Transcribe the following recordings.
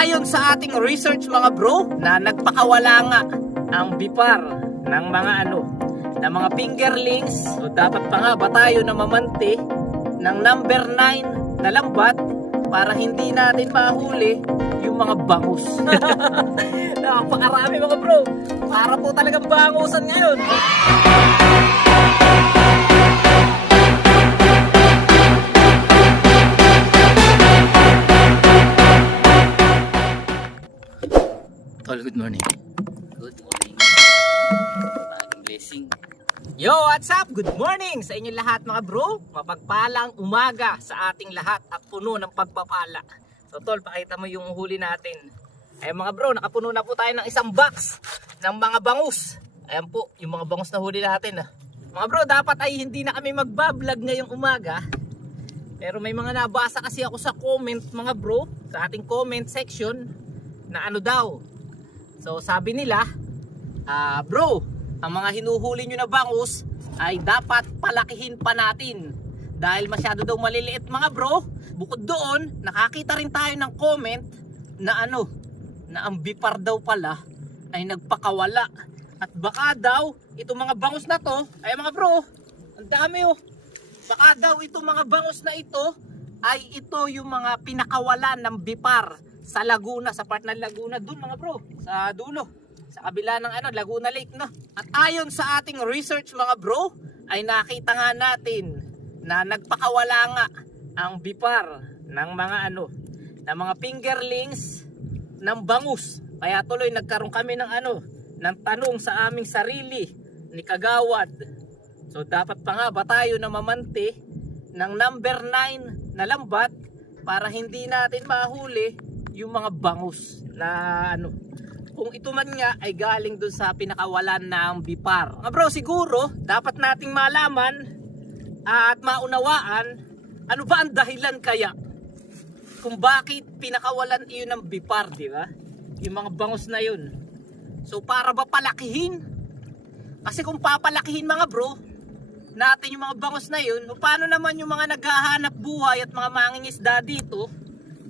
ayon sa ating research mga bro, na nagpakawala nga ang bipar ng mga ng mga fingerlings. So dapat pa nga ba tayo na mamante ng number 9 na lambat para hindi natin mahuli yung mga bangus. Napakarami mga bro. Para po talagang bangusan ngayon. Tol, good morning. Good morning. Maging blessing. Yo, what's up? Good morning sa inyo lahat mga bro. Mapagpalang umaga sa ating lahat at puno ng pagpapala. So tol, pakita mo yung huli natin. Ay mga bro, nakapuno na po tayo ng isang box ng mga bangus. Ayan po, yung mga bangus na huli natin. Mga bro, dapat ay hindi na kami magbablog ngayong umaga. Pero may mga nabasa kasi ako sa comment mga bro, sa ating comment section, na daw. So sabi nila, bro, ang mga hinuhuli nyo na bangus ay dapat palakihin pa natin. Dahil masyado daw maliliit mga bro. Bukod doon, nakakita rin tayo ng comment na na ang bipar daw pala ay nagpakawala. At baka daw, itong mga bangus na to, ay mga bro, ang dami oh. Baka daw itong mga bangus na ito, ay ito yung mga pinakawalan ng bipar sa Laguna, sa part ng Laguna dun mga bro, sa dulo, sa kabila ng Laguna Lake no. At ayon sa ating research mga bro, ay nakita nga natin na nagpakawala nga ang bipar ng mga ng mga fingerlings ng bangus. Kaya tuloy nagkaroon kami ng ng tanong sa aming sarili ni Kagawad. So dapat pa nga ba tayo na mamante ng number 9 na lambat para hindi natin mahuli yung mga bangus na kung ito man nga ay galing dun sa pinakawalan ng bipar. Mga bro, siguro dapat nating malaman at maunawaan ano ba ang dahilan kaya kung bakit pinakawalan iyon ng bipar, di ba? Yung mga bangus na yun. So para ba palakihin? Kasi kung papalakihin mga bro natin yung mga bangus na yun, paano naman yung mga naghahanap buhay at mga mangingisda dito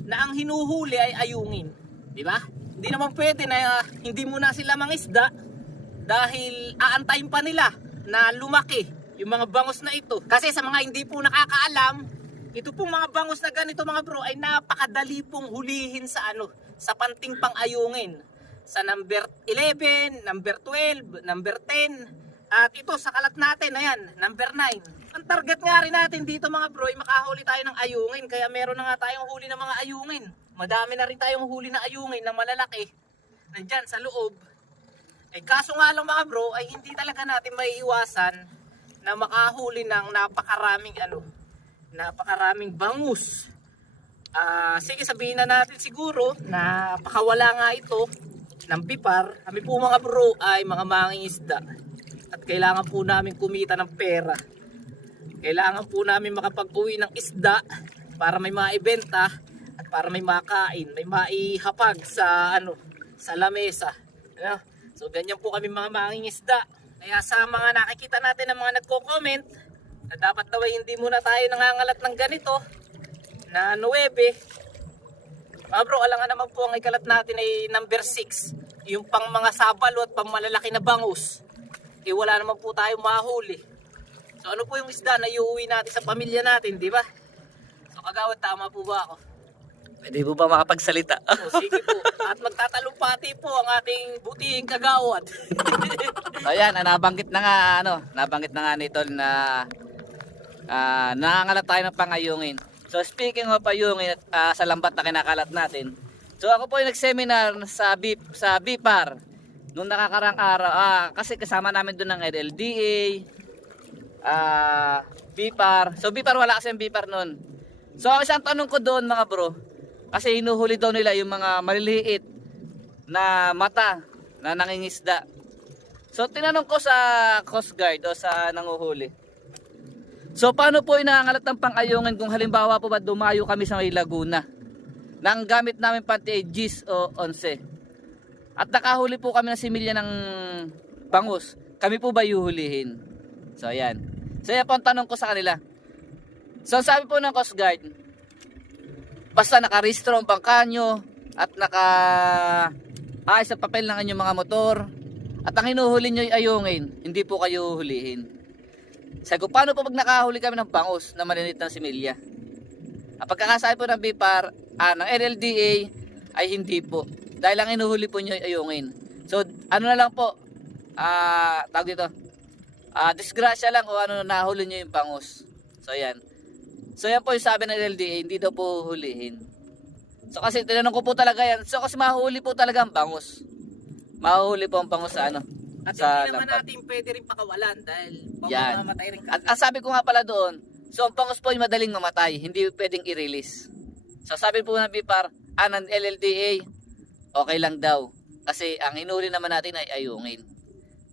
na ang hinuhuli ay ayungin, di ba? Hindi naman pwede na hindi muna sila mangisda dahil aantayin pa nila na lumaki yung mga bangus na ito. Kasi sa mga hindi po nakakaalam, ito pong mga bangus na ganito mga bro ay napakadali pong hulihin sa sa panting pang-ayungin. Sa number 11, number 12, number 10, at ito sa kalat natin, ayan, number 9. Ang target nga rin natin dito mga bro ay makahuli tayo ng ayungin. Kaya meron na nga tayong huli ng mga ayungin. Madami na rin tayong huli na ayungin na malalaki. Nandyan sa loob. Eh kaso nga lang mga bro ay hindi talaga natin maiiwasan na makahuli ng napakaraming bangus. Sige, sabihin na natin siguro na pakawala nga ito ng bipar. Kami po mga bro ay mga mangingisda. At kailangan po namin kumita ng pera. Kailangan po namin makapag-uwi ng isda para may maibenta at para may makain, may maihapag sa sa lamesa. So ganyan po kami mga mangingisda. Kaya sa mga nakikita natin ng mga nagko-comment na dapat daw ay hindi muna tayo nangangalat ng ganito na 9. Mga bro, alangan naman po ang ikalat natin ay number 6. Yung pang mga sabalo at pang malalaki na bangus. Eh wala naman po tayong mahuli. So ano po yung isda na iuwi natin sa pamilya natin, di ba? So Kagawad, tama po ba ako? Pwede po ba makapagsalita? So sige po. At magtatalumpati po ang ating butihing Kagawad. So ayan, nabanggit na nga ni Tol na nangangalat tayo ng pangayungin. So speaking of ayungin sa lambat na kinakalat natin. So ako po yung nag-seminar sa BIPAR nung nakakarang araw. Kasi kasama namin doon ng LLDA, BIPAR. So BIPAR, wala kasi yung BIPAR noon. So isang tanong ko doon mga bro, kasi hinuhuli daw nila yung mga maliliit na mata na nangingisda. So tinanong ko sa Coast Guard o sa nanguhuli. So paano po inangalat ng pang-ayungin kung halimbawa po ba dumayo kami sa may Laguna nang gamit namin pati GIS o 11 at nakahuli po kami ng similya ng bangus, kami po ba yuhulihin? So ayan. So yan po ang tanong ko sa kanila. So sabi po ng Coast Guard, basta nakarehistro ang bangka nyo, at naka ayos sa papel ng inyong mga motor at ang hinuhuli nyo ay ayungin, hindi po kayo hulihin. Sabi ko, paano po pag nakahuli kami ng bangus na malinit ng similya? Ang pagkakasabi po ng BIPAR, ng LLDA ay hindi po. Dahil ang hinuhuli po nyo ay ayungin. So ano na lang po, tawag dito, disgrasya lang o ano nahuli nyo yung bangus. So yan. So yan po yung sabi ng LLDA, hindi daw po hulihin. So kasi tinanong ko po talaga yan. So kasi mahuli po talaga ang bangus. Mahuli po ang bangus sa ano. At sa hindi naman lambat. natin pwede rin pakawalan dahil Yan. mamamatay rin At kami. ang sabi ko nga pala doon, so ang bangus po ay madaling mamatay, hindi pwedeng i-release. So sabi po ng BIPAR, ng LLDA, okay lang daw. Kasi ang hinuli naman natin ay ayungin.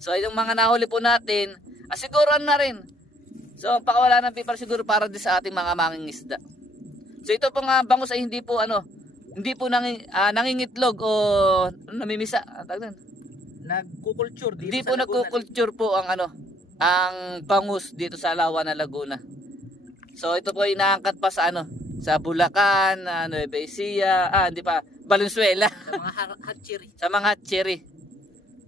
So yung mga nahuli po natin, siguro ano na rin. So ang pakawala ng BIPAR siguro para din sa ating mga mangingisda. So ito pong bangus ay hindi po hindi po nangingitlog o namimisa. Tawag doon. Nagkukulture dito Hindi sa po Laguna. nagkukulture po ang bangus dito sa Lawa ng Laguna. So ito po ay inaangkat pa sa sa Bulacan, Nueva Ecija, hindi pa, Valenzuela, Sa mga hatchery. sa mga hatchery.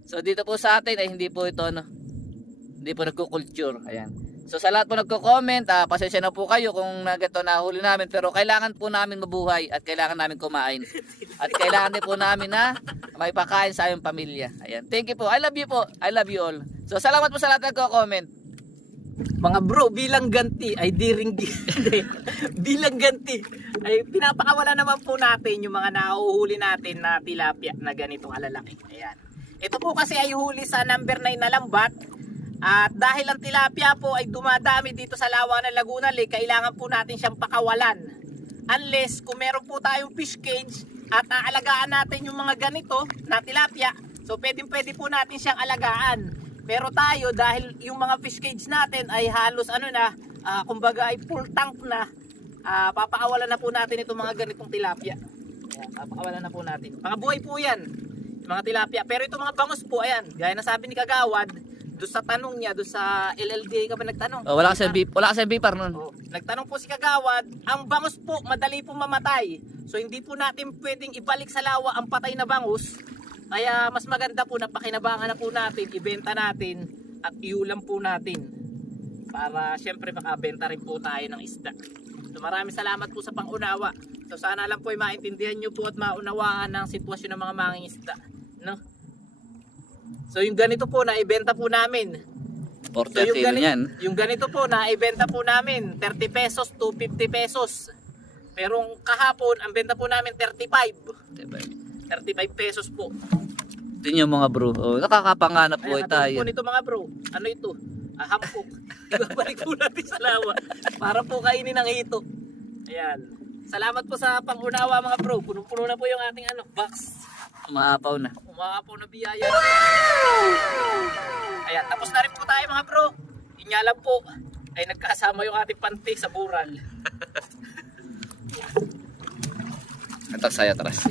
So dito po sa atin ay hindi po ito hindi po nagkukulture. Ayan. So sa lahat po nagko-comment, pasensya na po kayo kung ganito nahuli namin, pero kailangan po namin mabuhay at kailangan namin kumain. At kailangan din po namin na may pakain sa aming pamilya. Ayan. Thank you po. I love you po. I love you all. So salamat po sa lahat nagko-comment. Mga bro, bilang ganti ay bilang ganti ay pinapakawala naman po natin yung mga nahuhuli natin na tilapia na ganitong alalaki. Ayan. Ito po kasi ay huli sa number 9 na lambat. At dahil ang tilapia po ay dumadami dito sa Lawa ng Laguna Lake, kailangan po natin siyang pakawalan. Unless kung meron po tayong fish cage at aalagaan natin yung mga ganito na tilapia, so pwede po natin siyang alagaan. Pero tayo dahil yung mga fish cage natin ay halos kumbaga ay full tank na, papakawalan na po natin itong mga ganitong tilapia. Ayan, papakawalan na po natin. Mga buhay po yan, yung mga tilapia. Pero itong mga bangus po, ayan, gaya na sabi ni Kagawad, doon sa tanong niya, doon sa LLDA ka ba nagtanong? Oh, wala kasi BIPAR nun. Oh, nagtanong po si Kagawad, ang bangus po madali po mamatay. So hindi po natin pwedeng ibalik sa lawa ang patay na bangus. Kaya mas maganda po na pakinabangan na po natin, ibenta natin at iulam po natin. Para syempre makabenta rin po tayo ng isda. So maraming salamat po sa pangunawa. So sana lang po ay maintindihan nyo po at maunawaan ang sitwasyon ng mga mangingisda. No? So yung ganito po na ibenta po namin. 40 kilo yan. Yung ganito po na ibenta po namin 30 pesos to 50 pesos. Pero kahapon ang benta po namin 35 pesos po. Tingnan mga bro. Oh, nakakapanganap po Ayan, tayo. po nito mga bro. Ano ito? Hampok. Ibabalik po natin sa lawa para po kainin ng hito. Ayan. Salamat po sa pangunawa mga bro. Punong-puno na po yung ating box. Umaapaw na. Umaapaw na biyaya. Ayan, tapos na rin po tayo mga bro. Yun nga lang po, ay nagkasama yung ating panty sa bural. Atas saya atras.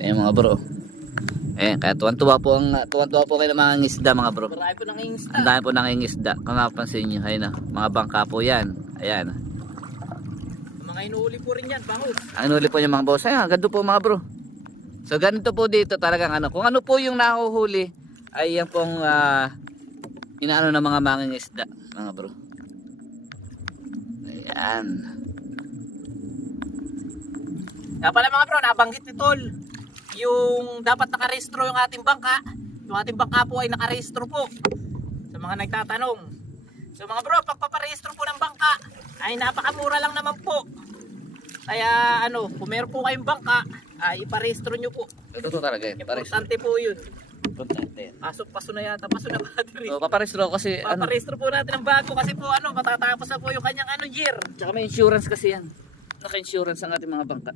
Ayan mga bro. Kaya tuwan-tuwa po kayo ng mga ngisda mga bro. Marami po nangingisda. Ang dami po nangingisda. Kung napansin nyo, ayun mga bangka po yan. Ayan. Mga inuuli po rin yan, bangus. Ang inuli po yung mga boss. Ayan, ganda po mga bro. So ganito po dito talagang kung ano po yung nahuhuli ay yan pong inaano ng mga mangingisda mga bro. Ayan. Kaya pala mga bro, nabanggit ni Tol, yung dapat nakarehistro yung ating bangka. Yung ating bangka po ay nakarehistro po. Sa mga nagtatanong. So mga bro, pagpaparehistro po ng bangka ay napakamura lang naman po. Kaya kung meron po kayong bangka, iparehistro nyo po. Totoo talaga yun. Importante po yun. Importante. Paso na yata, paso na battery. So paparehistro kasi Paparehistro po natin ang bago kasi po matatapos na po yung kanyang year. tsaka may insurance kasi yan. Naka-insurance ang ating mga bangka.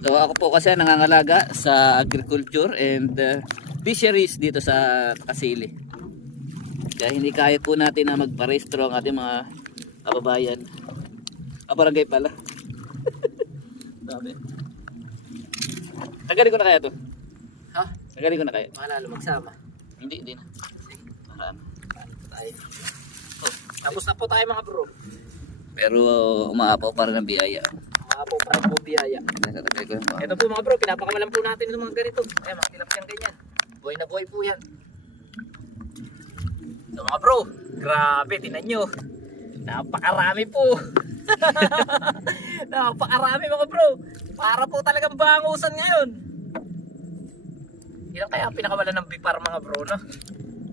So ako po kasi nangangalaga sa agriculture and fisheries dito sa Kasili. Kaya hindi kaya po natin na magparehistro ang ating mga kababayan. Barangay pala. Sabi. Tagalin ko na kaya to. Ha? Tagalin ko na kaya. Malalo magsama. Hindi na. Marami. Tayo. Tapos na po tayo mga bro. Pero umaapaw pa rin ang biyaya. Maapo para po biyaya. Natatagay ko yung mga. Ito po mga bro, pinapakamalan po natin ng mga ganito. Ayan, mga tilapiyang ganyan. Buhay na buhay po yan. So mga bro, grabe, tinan nyo. Napakarami po. Napakarami mga bro. Para po talagang bangusan ngayon. Ilan kaya ang pinakawalan ng bipar mga bro, no?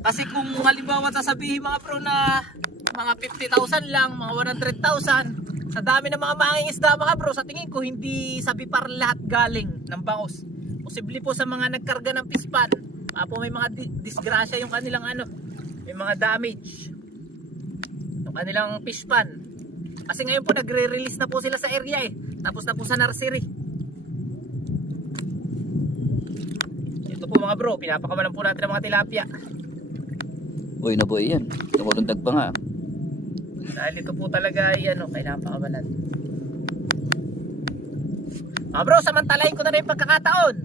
Kasi kung halimbawa sasabihin mga bro na mga 50,000 lang, mga 100,000, sa dami ng mga mangingisda mga bro, sa tingin ko hindi sa bipar lahat galing ng bangus. Posible po sa mga nagkarga ng pispan. Po may mga disgrasya yung kanilang ano, may mga damage yung kanilang fish pan. Kasi ngayon po nagre-release na po sila sa area eh. Tapos na po sa nursery. Ito po mga bro, pinapakamalan po natin ang mga tilapia. Boy na boy yan. Tumulundag pa nga. Dahil ito po talaga ay ano, kailangan pakamalan. Mga bro, samantalahin ko na rin yung pagkakataon.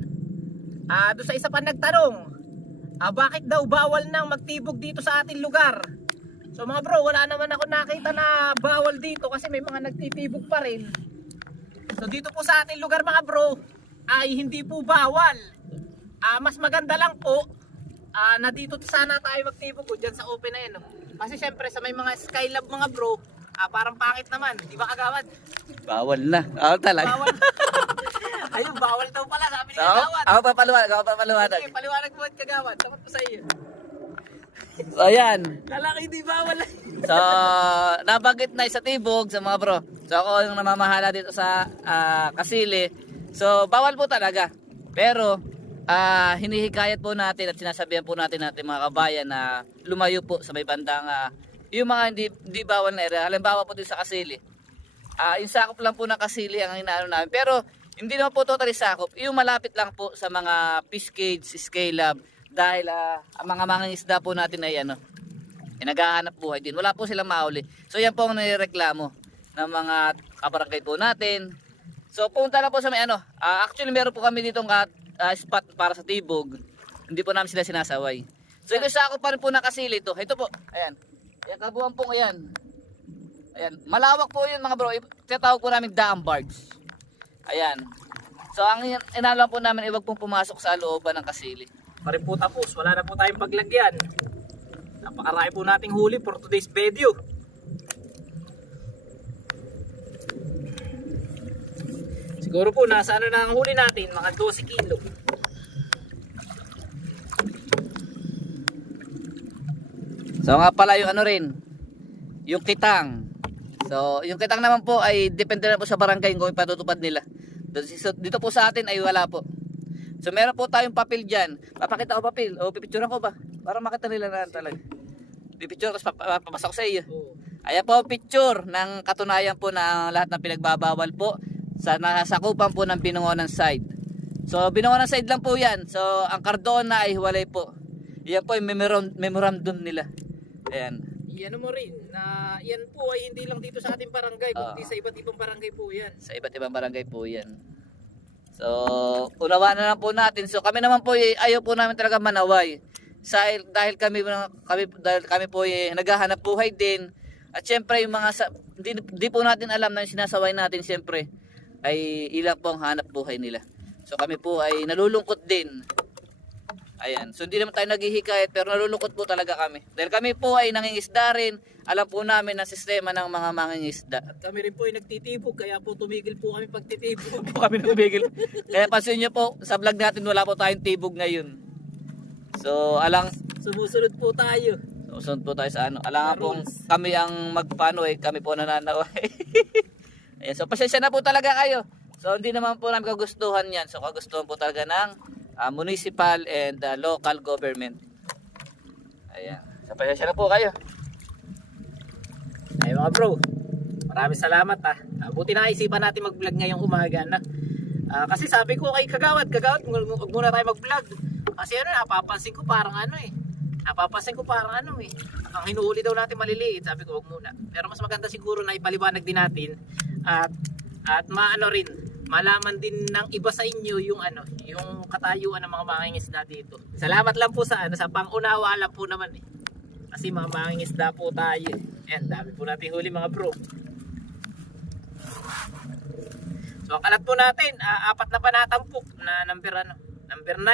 Doon sa isa pa nagtanong, bakit daw bawal nang magtibog dito sa ating lugar? So mga bro, wala naman ako nakita na bawal dito kasi may mga nagtitibog pa rin. So dito po sa ating lugar mga bro, ay hindi po bawal. Mas maganda lang po na dito sana tayo magtibog dyan sa open na yan. No? Kasi syempre sa may mga skylab mga bro, parang pangit naman, di ba kagawad? Bawal na. Bawal talaga. Bawal. Ayun, bawal daw pala, sabi ni So, kagawad. ako papaliwanag. Okay, paliwanag mo at kagawad, takot po sa iyo. So ayan. Lalaki hindi bawal. So nabanggit na sa tibog sa mga bro. So ako yung namamahala dito sa Kasili. So bawal po talaga. Pero hinihikayat po natin at sinasabihan po natin mga kabayan na lumayo po sa may bandang yung mga hindi bawal na area. Halimbawa po dito sa Kasili. Yung sakop lang po ng Kasili ang inaano namin. Pero hindi naman po totally sakop. Yung malapit lang po sa mga fish cage, scale-up. Dahil ang mga mangingisda po natin ay naghahanap buhay din. Wala po silang mauli. So yan po ang nireklamo ng mga kabarangay po natin. So punta na po sa may actually meron po kami ditong spot para sa tibog. Hindi po namin sila sinasaway. So ito sakop pa rin po ng Kasili ito. Ito po, ayan. Yan kabuuan po ayan. Ayan, malawak po yun mga bro. Tinatawag po namin dam barge. Ayan. So ang inalam po namin iwag pong pumasok sa looban ng Kasili. Pa rin po tapos, wala na po tayong paglagyan. Napakarami po nating huli for today's video. Siguro po nasa ano na ang huli natin, mga 12 kilo. So nga pala yung yung kitang. So yung kitang naman po ay depende na po sa barangay kung ipatutupad nila. Dito po sa atin ay wala po. So meron po tayong papel dyan. Papakita ko papel. O pipicturean ko ba? Para makita nila na talaga. Pipicture ko papasa ko sa iyo. Ayan po picture ng katunayan po na lahat ng pinagbabawal po sa nasasakupan po ng Binangonan side. So Binangonan side lang po yan. So ang Cardona ay hiwalay po. Yan po yung memorandum nila. Ayan. Yan mo rin na yan po ay hindi lang dito sa ating barangay, kundi sa iba't ibang barangay po yan. Sa iba't ibang barangay po yan. So, unawa na lang po natin. So, kami naman po, ayaw po namin talaga manaway. Dahil kami po naghahanap buhay din. At syempre, yung mga, di po natin alam na yung sinasaway natin, syempre, ay ilang po ang hanap buhay nila. So, kami po ay nalulungkot din. Ayan. So, hindi naman tayo naghihikayat, pero nalulungkot po talaga kami. Dahil kami po ay nangingisda rin. Alam po namin ang sistema ng mga mangingisda. At kami rin po ay nagtitibog, kaya po tumigil po kami pagtitibog. Po kami tumigil. Kaya pansin nyo po, sa vlog natin wala po tayong tibog ngayon. So, Sumusunod po tayo. susunod po tayo sa Alangan pong kami ang magpano kami po nananaway. Ayan, so pasensya na po talaga kayo. So hindi naman po namin kagustuhan yan. So kagustuhan po talaga ng municipal and local government. Ayan. So pasensya na po kayo. Ay mga bro, maraming salamat buti na isipan natin mag-vlog ngayong umaga na. Kasi sabi ko kay Kagawad, huwag muna tayo mag-vlog. Kasi napapansin ko parang ang hinuhuli daw natin maliliit. Sabi ko huwag muna. Pero mas maganda siguro na ipaliwanag din natin at malaman din ng iba sa inyo yung yung katayuan ng mga mangingisda dito. Salamat lang po sa sa pang-unawa lang po naman Kasi mga mangingisda po tayo. Ayan, dami po natin huli mga bro. So ang kalat po natin, 4 na panatampok na number 9.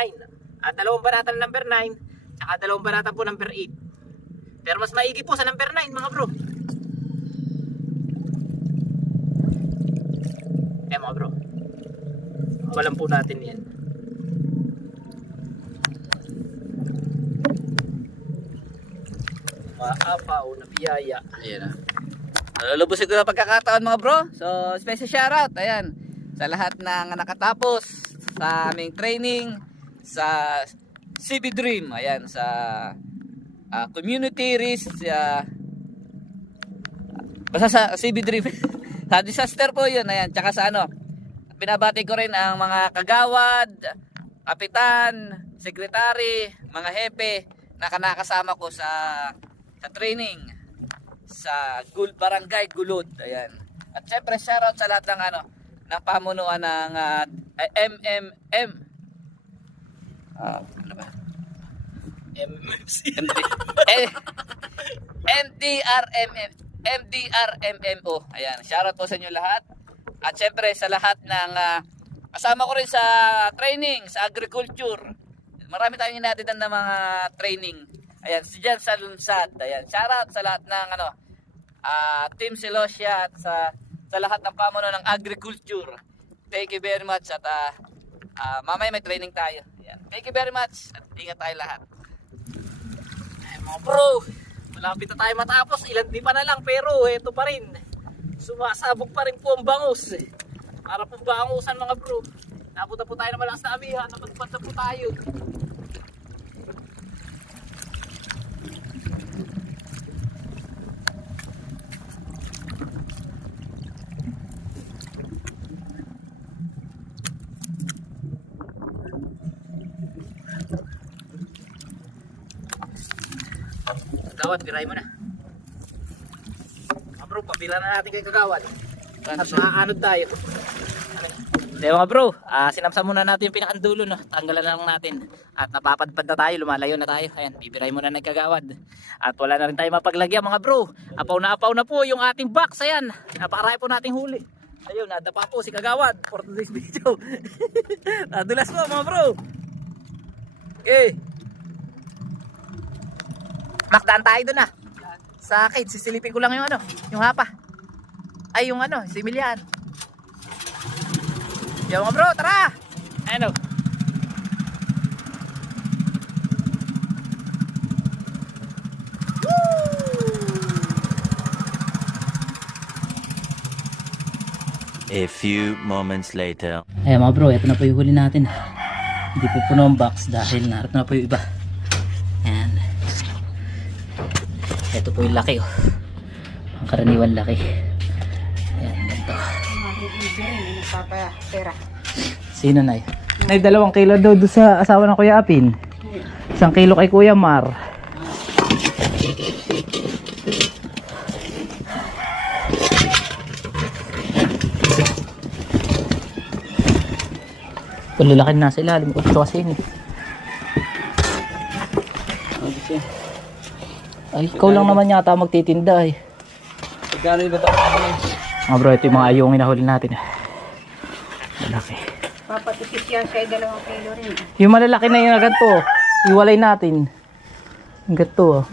At 2 banatan na number 9, saka 2 banatan po number 8. Pero mas maigi po sa number 9 mga bro. Ayan mga bro. Walang po natin yan. Maapaw na biyaya. Ayan na. Lulubusin ko na pagkakataon mga bro. So, special shoutout. Ayan. Sa lahat ng nakatapos sa aming training sa CB Dream. Ayan. Sa community risk. Basta sa CB Dream. Sa disaster po yun. Ayan. Tsaka sa ano. Binabati ko rin ang mga kagawad, kapitan, sekretary, mga hepe na nakasama ko sa training sa Barangay Gulod. Ayan. At syempre shoutout sa lahat ng ng pamunuan ng MMM. Ano ba? MMC. MDRMMO. Ayan, shoutout po sa inyo lahat. At syempre sa lahat ng kasama ko rin sa training sa agriculture. Marami tayong hinatidan ng mga training. Ayan, si Jan sa Lunsad. Ayan, shoutout sa lahat ng Team Silosia at sa lahat ng pamuno ng agriculture. Thank you very much at mamaya may training tayo. Ayan. Thank you very much at ingat tayo lahat. Ay mga bro, malapit na tayo matapos. Ilan di pa na lang pero ito pa rin. Sumasabog pa rin po ang bangus. Para po bangusan mga bro. Napunta po tayo na malakas na amihan. Napadpad na po tayo. Kagawad, biray mo na. Bro, pabira na natin kay kagawad. At maaanod tayo. Kaya mga bro, sinamsam muna natin yung pinakandulo, no? Tanggalan na lang natin. At napapadpad na tayo, lumalayo na tayo. Ayan, bibiray muna na kagawad. At wala na rin tayo mapaglagyan mga bro. Apaw na po yung ating box. Ayan, napakarami po nating huli. Ayun, nadapa po si kagawad for today's video. Nadulas po mga bro. Okay. Makdaan tayo dun sa akin, sisilipin ko lang yung hapa. Ay, yung similyan. Yo mga bro, tara! Ano? A few moments later. Ayan mga bro, ito na po yung huli natin. Hindi po puno ang box dahil narito na po yung iba. Ayan. Ito po yung laki ang karaniwan laki. Ayan, ganito. Sino na yun? Nay, 2 kilo daw doon sa asawa ng Kuya Apin. 1 kilo kay Kuya Mar. Lalaki na sa ilalim. 8 kasi yun. Ay, ikaw lang naman yata magtitinda eh. Pagkano ba ito? Mga bro, ito yung mga ayungin na huli natin. Malaki. Papatipis yan siya 2 kilo rin. Yung malalaki na yung ganito, iwalay natin. Ganito.